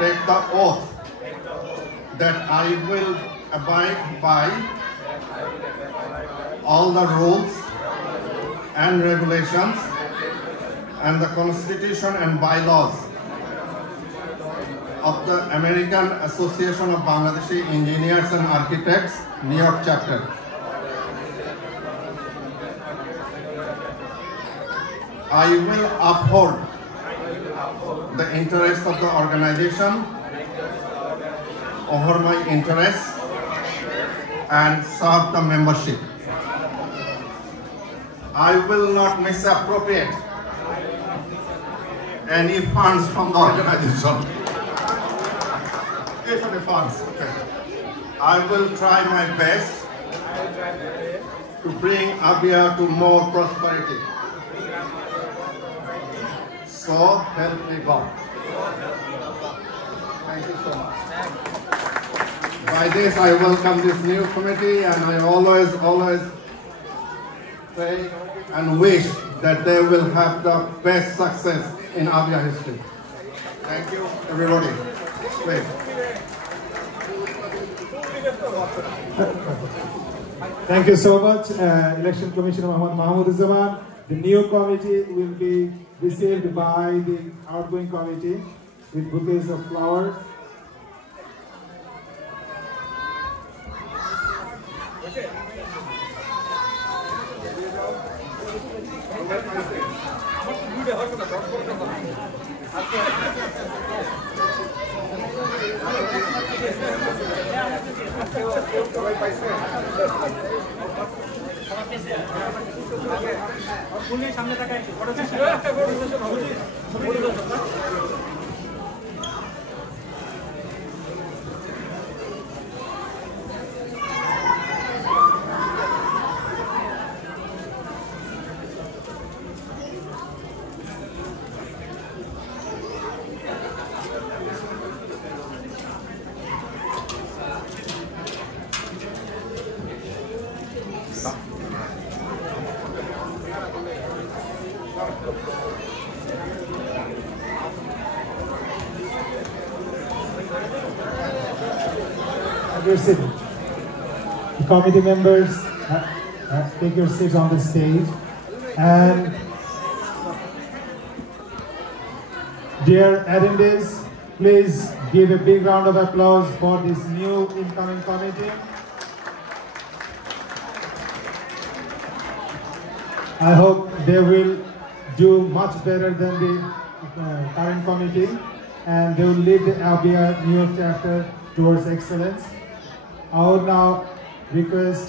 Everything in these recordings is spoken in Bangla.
take the oath that I will abide by all the rules and regulations and the Constitution and bylaws of the American Association of Bangladeshi Engineers and Architects, New York chapter. I will uphold the interests of the organization over my interests and serve the membership. I will not misappropriate any funds from the organization. If any funds, okay. I will try my best to bring Abia to more prosperity. So help me God. Thank you so much. By this, I welcome this new committee, and I always pray and wish that they will have the best success in Abia history. Thank you, everybody. Please. Thank you so much, Election Commissioner Muhammad Mahmoud-Zaman. The new committee will be received by the outgoing committee with bouquets of flowers. সামনে তাকাই The committee members, take your seats on the stage. And dear attendees, please give a big round of applause for this new incoming committee. I hope they will do much better than the current committee, and they will lead the Abia New York chapter towards excellence. I would now request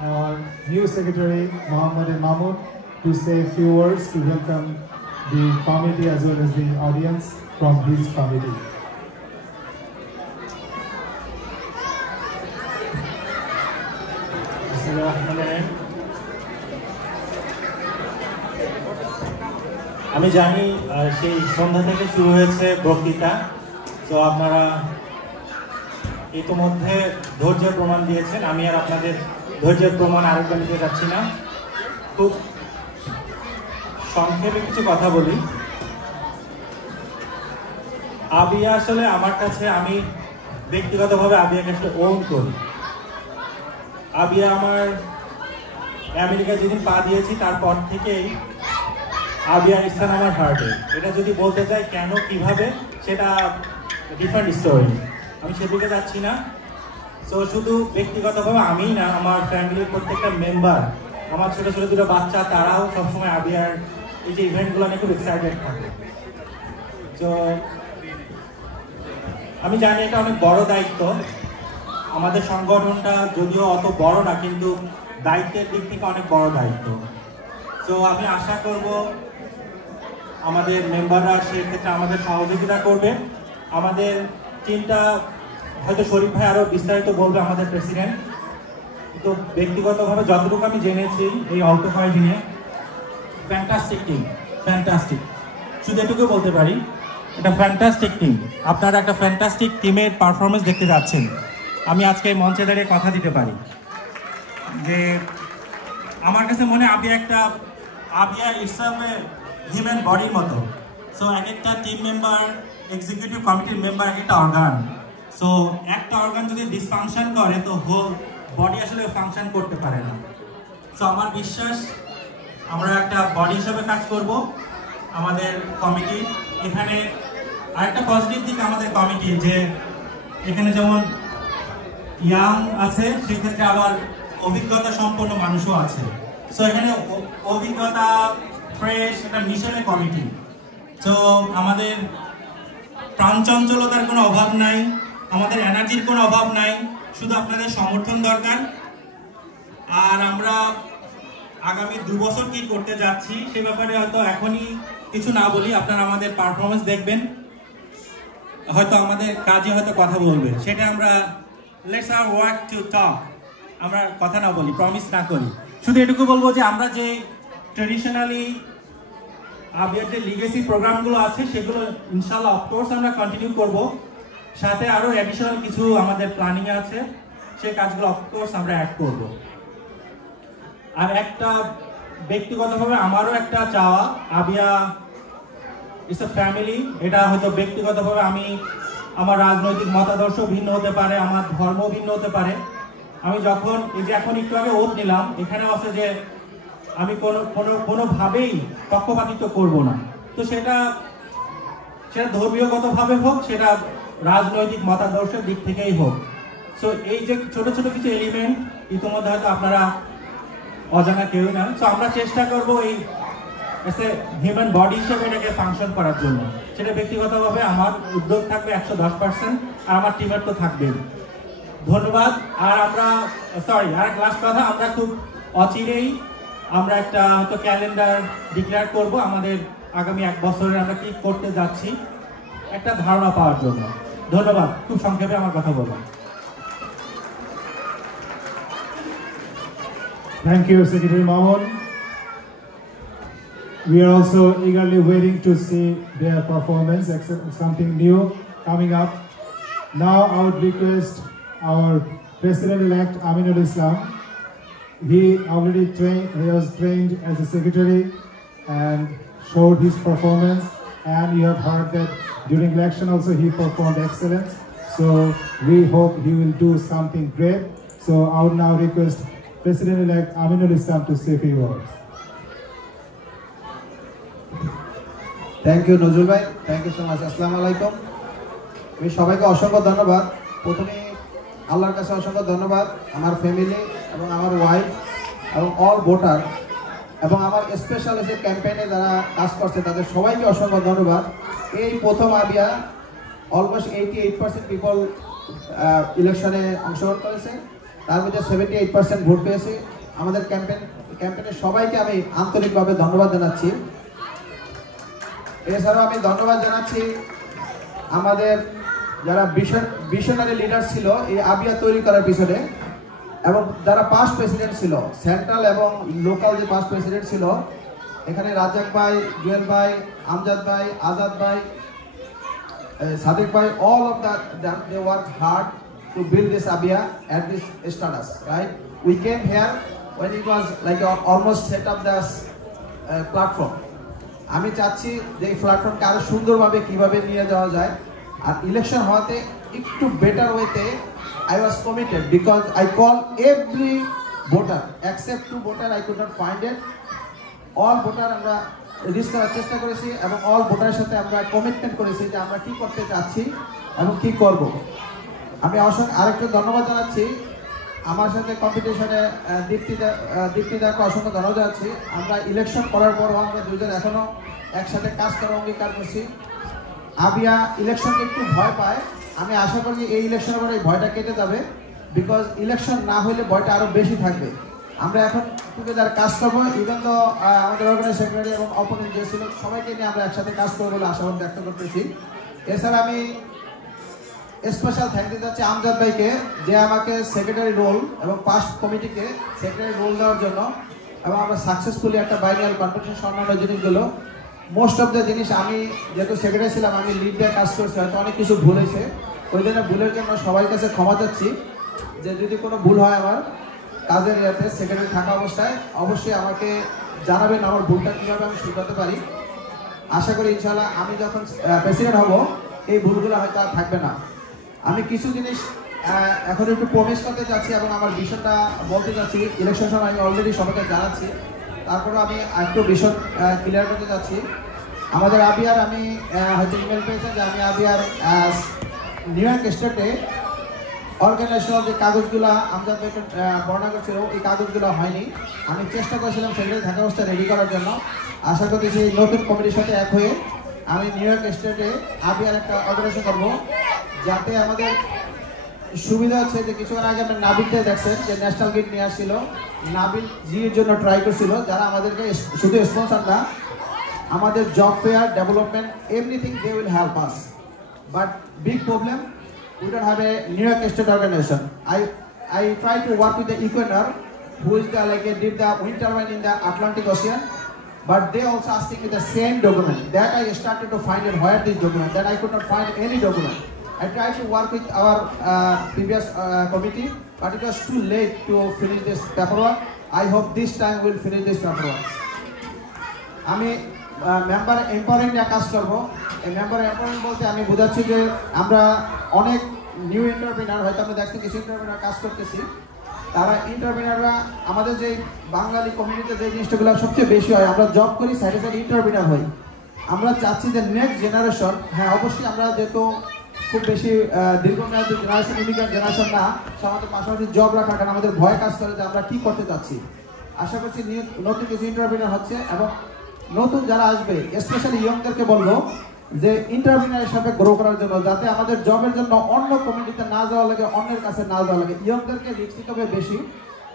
our new secretary, Muhammad Mahmoud, to say a few words to welcome the committee as well as the audience from his committee. আমি জানি সেই সন্ধ্যা থেকে শুরু হয়েছে বক্তৃতা, তো আপনারা ইতিমধ্যে ধৈর্যের প্রমাণ দিয়েছেন। আমি আর আপনাদের ধৈর্যের প্রমাণ আরেকবার নিতে যাচ্ছি না, খুব সংক্ষেপে কিছু কথা বলি। আবিয়া আসলে আমার কাছে, আমি ব্যক্তিগতভাবে আবিয়াকে আসলে ওন করি। আবিয়া আমার আমেরিকা যেদিন পা দিয়েছি তারপর থেকেই আবিয়ার স্থান আমার হার্টে। এটা যদি বলতে চাই কেন কিভাবে, সেটা ডিফারেন্ট স্টোরি, আমি সেদিকে যাচ্ছি না। সো শুধু ব্যক্তিগতভাবে আমিই না, আমার ফ্যামিলির প্রত্যেকটা মেম্বার, আমার ছোটো ছোটো দুটো বাচ্চা, তারাও সবসময় আবিয়ার এই যে ইভেন্টগুলো নিয়ে খুব এক্সাইটেড থাকে। তো আমি জানি এটা অনেক বড় দায়িত্ব। আমাদের সংগঠনটা যদিও অত বড় না, কিন্তু দায়িত্বের দিক থেকে অনেক বড় দায়িত্ব। তো আমি আশা করব আমাদের মেম্বাররা সেক্ষেত্রে আমাদের সহযোগিতা করবে। আমাদের টিমটা হয়তো শরীফ ভাই আরও বিস্তারিত বলবে, আমাদের প্রেসিডেন্ট। তো ব্যক্তিগতভাবে যতটুকু আমি জেনেছি এই অল্প কয়েকদিনে, ফ্যান্টাস্টিক টিম, ফ্যান্টাস্টিক, শুধু এটুকু বলতে পারি, এটা ফ্যান্টাস্টিক টিম। আপনারা একটা ফ্যান্টাস্টিক টিমের পারফরমেন্স দেখতে যাচ্ছেন। আমি আজকে মঞ্চে দাঁড়িয়ে কথা দিতে পারি যে আমার কাছে মনে আবিয়া ইটস হিউম্যান বডির মতো। সো এক একটা টিম মেম্বার, এক্সিকিউটিভ কমিটির মেম্বার এক একটা অর্গান। সো একটা অর্গান যদি ডিসফাংশন করে তো হোল বডি আসলে ফাংশন করতে পারে না। সো আমার বিশ্বাস আমরা একটা বডি হিসাবে কাজ করব আমাদের কমিটি। এখানে আরেকটা পজিটিভ দিক আমাদের কমিটি, যে এখানে যেমন ইয়াং আছে, সেক্ষেত্রে আবার অভিজ্ঞতা সম্পন্ন মানুষও আছে। সো এখানে অভিজ্ঞতা ফ্রেশ একটা মিশনের কমিটি। সো আমাদের প্রাণচঞ্চলতার কোনো অভাব নাই, আমাদের এনার্জির কোনো অভাব নাই, শুধু আপনাদের সমর্থন দরকার। আর আমরা আগামী 2 বছর কি করতে যাচ্ছি সে ব্যাপারে হয়তো এখনই কিছু না বলি, আপনারা আমাদের পারফরমেন্স দেখবেন, হয়তো আমাদের কাজে হয়তো কথা বলবে, সেটা আমরা লেটস আর ওয়ার্ক টু টক, আমরা কথা না বলি, প্রমিস না করি। শুধু এটুকু বলবো যে আমরা যে ট্রেডিশনালি আবিয়ার যে লিগেসি প্রোগ্রামগুলো আছে সেগুলো ইনশাআল্লাহ অফকোর্স আমরা কন্টিনিউ করব, সাথে আরও অ্যাডিশনাল কিছু আমাদের প্ল্যানিং আছে, সেই কাজগুলো অফকোর্স আমরা অ্যাড করব। আর একটা ব্যক্তিগতভাবে আমারও একটা চাওয়া, আবিয়া ইটস এ ফ্যামিলি। এটা হয়তো ব্যক্তিগতভাবে আমি, আমার রাজনৈতিক মতাদর্শ ভিন্ন হতে পারে, আমার ধর্ম ভিন্ন হতে পারে। আমি যখন এই যে এখন একটু আগে ওত নিলাম, এখানেও আছে যে আমি কোনোভাবেই পক্ষপাতিত্ব করব না। তো সেটা ধর্মীয়গতভাবে হোক, সেটা রাজনৈতিক মতাদর্শের দিক থেকেই হোক। সো এই যে ছোট ছোট কিছু এলিমেন্ট ইতিমধ্যে হয়তো আপনারা অজানা কেউই না। সো আমরা চেষ্টা করব এই হিউম্যান বডি হিসেবে এটাকে ফাংশন করার জন্য। সেটা ব্যক্তিগতভাবে আমার উদ্যোগ থাকবে 110%, আর আমার টিমের তো থাকবেই। ধন্যবাদ। আর আমরা আর লাস্ট কথা, আমরা খুব অচিরেই আমরা একটা হয়তো ক্যালেন্ডার ডিক্লেয়ার করব আমাদের আগামী 1 বছরে আমরা কি করতে যাচ্ছি, একটা ধারণা পাওয়ার জন্য। ধন্যবাদ। খুব সংক্ষেপে আমার কথা বলবো। Thank you, Secretary Mamun. We are also eagerly waiting to see their performance, something new coming up. Now I would request our President-elect Aminul Islam. He was trained as a secretary and showed his performance, and you have heard that during election also he performed excellence. So we hope he will do something great. So I would now request President-elect Aminul Islam to say a few words. Thank you, Nuzul bhai. Thank you so much. Assalamu alaikum. আমি সবাইকে অসংখ্য ধন্যবাদ। প্রথমে আল্লাহর কাছে অসংখ্য ধন্যবাদ, আমার ফ্যামিলি এবং আমার ওয়াইফ এবং অল ভোটার এবং আমার স্পেশাল যে ক্যাম্পেইনে যারা কাজ করছে তাদের সবাইকে অসংখ্য ধন্যবাদ। এই প্রথম আবিয়া অলমোস্ট 88% পিপল ইলেকশনে অংশগ্রহণ করেছে, তার মধ্যে 78% ভোট পেয়েছে। আমাদের ক্যাম্পেইনের সবাইকে আমি আন্তরিকভাবে ধন্যবাদ জানাচ্ছি। এছাড়াও আমি ধন্যবাদ জানাচ্ছি আমাদের যারা ভিশনারি লিডার ছিল এই আবিয়া তৈরি করার পিছনে, এবং যারা পাস্ট প্রেসিডেন্ট ছিল, সেন্ট্রাল এবং লোকাল যে পাস্ট প্রেসিডেন্ট ছিল, এখানে রাজ্জাক ভাই, জুয়েল ভাই, আমজাদ ভাই, আজাদ ভাই, সাদিক ভাই, all of that they work hard to build this Abia at this status, right? We came here when it was like almost set up this platform. আমি চাচ্ছি যে এই প্ল্যাটফর্মকে আরো সুন্দরভাবে কিভাবে নিয়ে যাওয়া যায়, আর ইলেকশন হওয়াতে একটু বেটার ওয়েতে I was committed because I call every voter except 2 voter I could not find it. All voter আমরা রিচ করার চেষ্টা করেছি এবং অল ভোটারের সাথে আমরা কমিটমেন্ট করেছি যে আমরা কি করতে চাচ্ছি এবং কি করব। আমি আরেকটু ধন্যবাদ জানাচ্ছি আমার সাথে কম্পিটিশনে দীপ্তিদাকে অসংখ্য ধন্যবাদ জানাচ্ছি। আমরা ইলেকশন করার পর আমরা দুজন এখনো একসাথে কাজ করার অঙ্গীকার করছি। আবিয়া ইলেকশনকে একটু ভয় পায়, আমি আশা করি এই ইলেকশনের পরে এই ভয়টা কেটে যাবে, বিকজ ইলেকশন না হলে ভয়টা আরো বেশি থাকবে। আমরা এখন টুগেদার কাজ করবো, ইভেন তো আমাদের অর্গানাইজ সেক্রেটারি এবং অপোনেন্ট যে ছিল সবাইকে নিয়ে আমরা একসাথে কাজ করবো বলে আশাবাদ ব্যক্ত করতেছি। এছাড়া আমি স্পেশাল থ্যাংক দিতে চাচ্ছি আমজাদ ভাইকে, যে আমাকে সেক্রেটারি রোল এবং পাস্ট কমিটিকে সেক্রেটারি রোল দেওয়ার জন্য, এবং আমরা সাকসেসফুলি একটা বাইনারি কনফারেন্স অন্যান্য জিনিসগুলো মোস্ট অফ দ্য জিনিস আমি যেহেতু সেক্রেটারি ছিলাম আমি লিড দিয়ে কাজ করছি, হয়তো অনেক কিছু ভুল হয়েছে, ওই জন্য ভুলের জন্য সবার কাছে ক্ষমা চাচ্ছি। যে যদি কোনো ভুল হয় আমার কাজের ইয়াতে সেক্রেটারি থাকা অবস্থায় অবশ্যই আমাকে জানাবেন আমার ভুলটা কীভাবে আমি শুধরাতে পারি। আশা করি ইনশাআল্লাহ আমি যখন প্রেসিডেন্ট হব এই ভুলগুলো হয়তো আর থাকবে না। আমি কিছু জিনিস এখন একটু প্রমিস করতে যাচ্ছি এবং আমার বিষয়টা বলতে যাচ্ছি। ইলেকশন সময় আমি অলরেডি সবাইকে জানাচ্ছি, তারপরে আমি একটু বিষয় ক্লিয়ার করতে যাচ্ছি। আমাদের আবিয়ার আমি হয়তো ইমেল পেয়েছেন যে আমি আবিয়ার নিউ ইয়র্ক স্টেটে অর্গানাইজেশন যে কাগজগুলো আমজাদ ভাই বর্ণনা করছিল এই কাগজগুলো হয়নি। আমি চেষ্টা করেছিলাম সেগুলো থাকা অবস্থায় রেডি করার জন্য। আশা করতেছি নতুন কমিটির সাথে এক হয়ে আমি নিউ ইয়র্ক স্টেটে আবিয়ার একটা অর্গানাইজেশন করবো, যাতে আমাদের সুবিধা হচ্ছে যে কিছুক্ষণ আগে আমরা নাবিলকে দেখছেন যে ন্যাশনাল গিফট নিয়ে আসছিল, নাবিল জির জন্য ট্রাই করছিল, যারা আমাদেরকে শুধু স্পন্সর না আমাদের job fair development everything they will help us. But big problem we don't have a New York State organization. I try to work with the Equinor, who is did the wind turbine in the Atlantic Ocean, but they also asking me the same document. That I started to find it where this document. Then I could not find any document. I tried to work with our previous committee, but it was too late to finish this paperwork. I hope this time we'll finish this paperwork. আমি মেম্বার এম্পাওয়ারিং নিয়ে কাজ করবো। এই মেম্বার এম্পাওয়ারিং বলতে আমি বোঝাচ্ছি যে আমরা অনেক নিউ এন্টারপ্রেনার, হয়তো আমরা দেখছি কিছু এন্টারপ্রেনার কাজ করতেছি, তারা এন্টারপ্রেনাররা আমাদের যে বাঙালি কমিউনিটিতে যে জিনিসগুলো সবচেয়ে বেশি হয়, আমরা জব করি সাইডে সাইডে এন্টারপ্রেনার হই। আমরা চাচ্ছি যে নেক্সট জেনারেশন, হ্যাঁ অবশ্যই আমরা যেহেতু খুব বেশি দীর্ঘমেয়াদী জেনারেশন ইমিগ্রেন্ট জেনারেশন না, আমাদের পাশাপাশি জব রাখার কারণে আমাদের ভয় কাজ করে যে আমরা কী করতে চাচ্ছি। আশা করছি নতুন কিছু এন্টারপ্রেনার হচ্ছে এবং নতুন যারা আসবে স্পেশালি ইয়ংদেরকে বলবো যে এন্টারপ্রেনার হিসাবে গ্রো করার জন্য, যাতে আমাদের জবের জন্য অন্য কমিউনিটিতে না যাওয়া লাগে, অন্যের কাছে না যাওয়া লাগে। ইয়ংদেরকে রিস্ক নিতে হবে বেশি।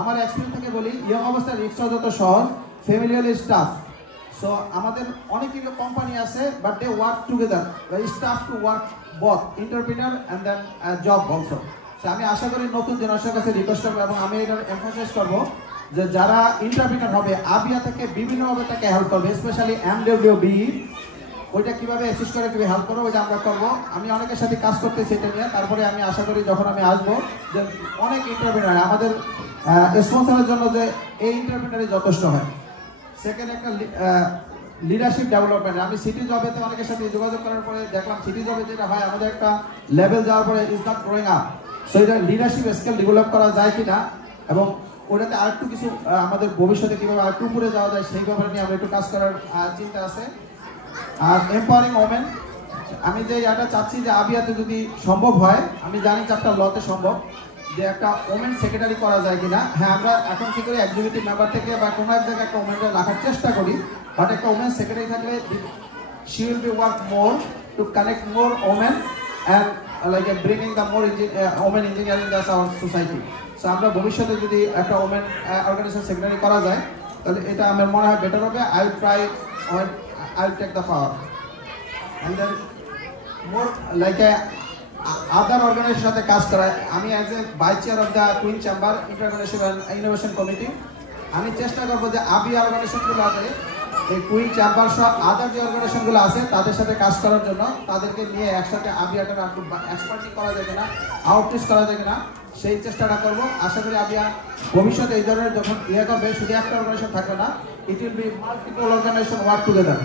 আমার এক্সপিরিয়েন্স থেকে বলি, ইয়ং অবস্থায় রিস্ক যত সহজ, ফ্যামিলিয়াল স্টাফ। সো আমাদের অনেকগুলো কোম্পানি আছে, but they work together, staff to work both entrepreneur and then job also. So আমি আশা করি নতুন জেনারেশনের কাছে রিকোয়েস্ট করবো এবং আমি এটার এমফাসাইজ করবো যে যারা এন্টারপ্রেনার হবে আবিয়া থেকে বিভিন্নভাবে তাকে হেল্প করবে, স্পেশালি MWBE ওইটা কীভাবে অ্যাসিস্ট করে কীভাবে হেল্প করবো ওইটা আমরা করবো। আমি অনেকের সাথে কাজ করতেছি এটা নিয়ে। তারপরে আমি আশা করি যখন আমি আসবো যে অনেক এন্টারপ্রেনার আমাদের স্পন্সরের জন্য যে এই এন্টারপ্রেনারই যথেষ্ট হয়। সেকেন্ড একটা লিডারশিপ ডেভেলপমেন্ট। আমি সিটি জবেতে অনেকের সাথে যোগাযোগ করার পরে দেখলাম সিটি জবে যেটা হয় আমাদের একটা লেভেল যাওয়ার পরে is not growing up. So এটা লিডারশিপ স্কিল ডেভেলপ করা যায় কিনা এবং ওটাতে আরেকটু কিছু আমাদের ভবিষ্যতে কীভাবে আরেকটু উপরে যাওয়া যায় সেই ব্যাপারে নিয়ে আমরা একটু কাজ করার চিন্তা আছে। আর এম্পাওয়ারিং ওমেন, আমি যে এটা চাচ্ছি যে আবিয়াতে যদি সম্ভব হয়, আমি জানি চ্যাপ্টার লতে সম্ভব, যে একটা ওমেন সেক্রেটারি করা যায় কিনা। হ্যাঁ আমরা এখন কি করি এক্সিকিউটিভ মেম্বার থেকে বা কোনো এক জায়গায় একটা ওমেনকে রাখার চেষ্টা করি, বাট একটা ওমেন সেক্রেটারি থাকলে she will be work more to connect more women and bringing the more women engineer in our society. So আমরা ভবিষ্যতে যদি একটা ওমেন অর্গানাইজেশন সেক্রেটারি করা যায় তাহলে এটা আমার মনে হয় বেটার হবে। I try, I take the power and then more other অর্গানাইজেশনের সাথে কাজ করা। আমি as a vice chair of the queen chamber international innovation committee, আমি চেষ্টা করবো যে আবিয়া অর্গানাইজেশনগুলো আছে, এই কুইন চেম্বার সহ আদার যে অর্গানাইজেশনগুলো আছে তাদের সাথে কাজ করার জন্য, তাদেরকে নিয়ে একসাথে আবিয়াটা একটু এক্সপার্টিং করা যায় কিনা, আউটরিচ করা যায় কিনা সেই চেষ্টাটা করবো। আশা করি আবিয়া ভবিষ্যতে এই ধরনের যখন ইয়ে করবে শুধু একটা অর্গানাইজেশন থাকবে না, it will be multiple organization work together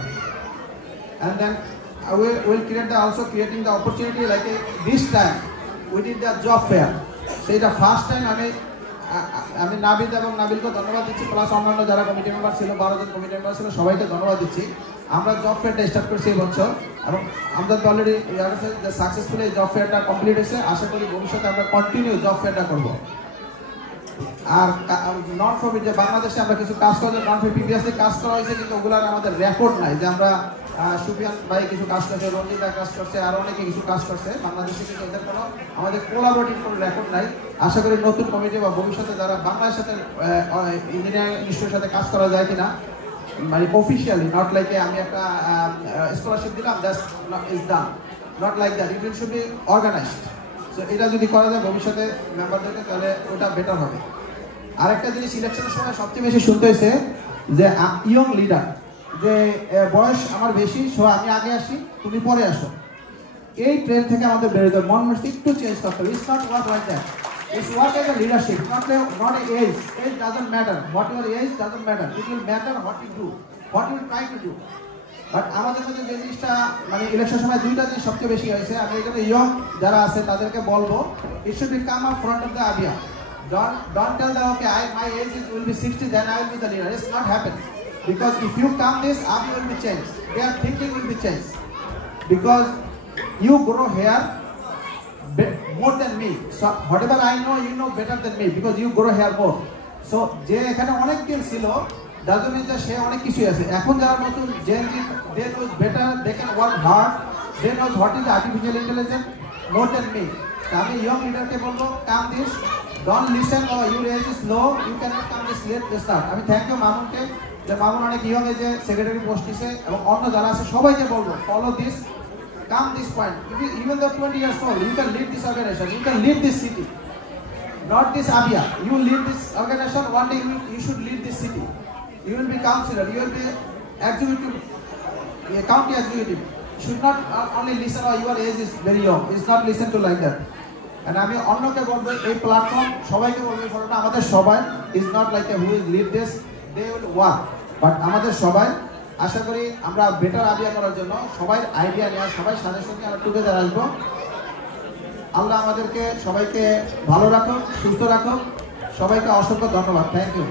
and then we'll create also creating the opportunity like this time we did the job fair. সেইটা ফার্স্ট টাইম আমি নাবিদ এবং নাবিলকে ধন্যবাদ দিচ্ছি, প্লাস অন্যান্য যারা কমিটি মেম্বার ছিল 12 জন কমিটি মেম্বার ছিল সবাইকে ধন্যবাদ দিচ্ছি। আমরা জব ফেয়ারটা স্টার্ট করছি এই বছর এবং আমাদের অলরেডি সাকসেসফুলি এই জব ফেয়ারটা কমপ্লিট হয়েছে। আশা করি ভবিষ্যতে আমরা কন্টিনিউ জব ফেয়ারটা করবো। আর নন প্রফিট যে বাংলাদেশে আমরা কিছু কাজ করছি, নন প্রফিট প্রিভিয়াসলি কাজ করা হয়েছে কিন্তু ওগুলোর আমাদের রেকর্ড নাই, যে আমরা সুফিয়ান ভাই কিছু কাজ করছে, রঞ্জিতা কাজ করছে, আর অনেকে কিছু কাজ করছে বাংলাদেশে, কিন্তু এদের কোনো আমাদের কোলাবোরেটিভ কোনো রেকর্ড নাই। আশা করি নতুন কমিটি বা ভবিষ্যতে যারা বাংলাদেশের সাথে ইঞ্জিনিয়ারিং ইনস্টিটিউটের সাথে কাজ করা যায় কিনা, মানে অফিসিয়ালি, নট লাইক আমি একটা স্কলারশিপ দিলাম that's is done, not like that, it should be organized. So এটা যদি করা যায় ভবিষ্যতে মেম্বারদেরকে তাহলে ওটা বেটার হবে। আরেকটা জিনিস ইলেকশনের সময় সবচেয়ে বেশি শুনতে হয়েছে যে ইয়ং লিডার, যে বয়স আমার বেশি, সো আমি আগে আসি তুমি পরে আসো। এই ট্রেন থেকে আমাদের বেরোতে মন মানসিক একটু চেঞ্জ করতে হবে। It's not work like that, it's work as a leadership, not age. Age doesn't matter, what your age doesn't matter, it will matter what you do, what you try to do. But আমাদের মধ্যে যে জিনিসটা মানে ইলেকশন সময় দুইটা জিনিস সবচেয়ে বেশি হয়েছে, আমি এখানে ইয়ং যারা আছে তাদেরকে বলবো, it should be come up front of the area. Don't tell them, okay, my age will be 60, then I will be the leader. It's not happen. Because if you come this, Abia will be changed. Their thinking will be changed. Because you grow here more than me. So whatever I know, you know better than me because you grow here more. So যে এখানে অনেক দিন ছিল, doesn't mean that সে অনেক কিছু আছে। এখন যারা নতুন Gen Z, they know better, they can work hard, they know what is artificial intelligence more than me. So আমি young leader কে বলবো, come this. Don't listen, or your age is low, you cannot come this late, this start. আমি থ্যাংক ইউ মামুনকে, যে মামুন অনেক ইয়ং এজে সেক্রেটারি পোস্ট দিছে এবং অন্য যারা আছে সবাইকে বলবো, follow this, come this point. Even though 20 years old, you can lead this organization, you can lead this city. Not this Abia. You lead this organization, one day you should lead this city. You will be councillor, you will be executive, county executive. You should not only listen, or your age is very young. It's not listen to like that. And আমি অন্যকে বলবো, এই প্ল্যাটফর্ম সবাইকে বলবো, এই ফটোটা আমাদের সবাই, is not like who is lead this, they will work, but আমাদের সবাই আশা করি আমরা বেটার আবিয়া করার জন্য সবাই আইডিয়া নেওয়া, সবাই সাজেশন নিয়ে আমরা টুগেদার আসবো। আল্লাহ আমাদেরকে সবাইকে ভালো রাখুন, সুস্থ রাখুন, সবাইকে অসংখ্য ধন্যবাদ, থ্যাংক ইউ।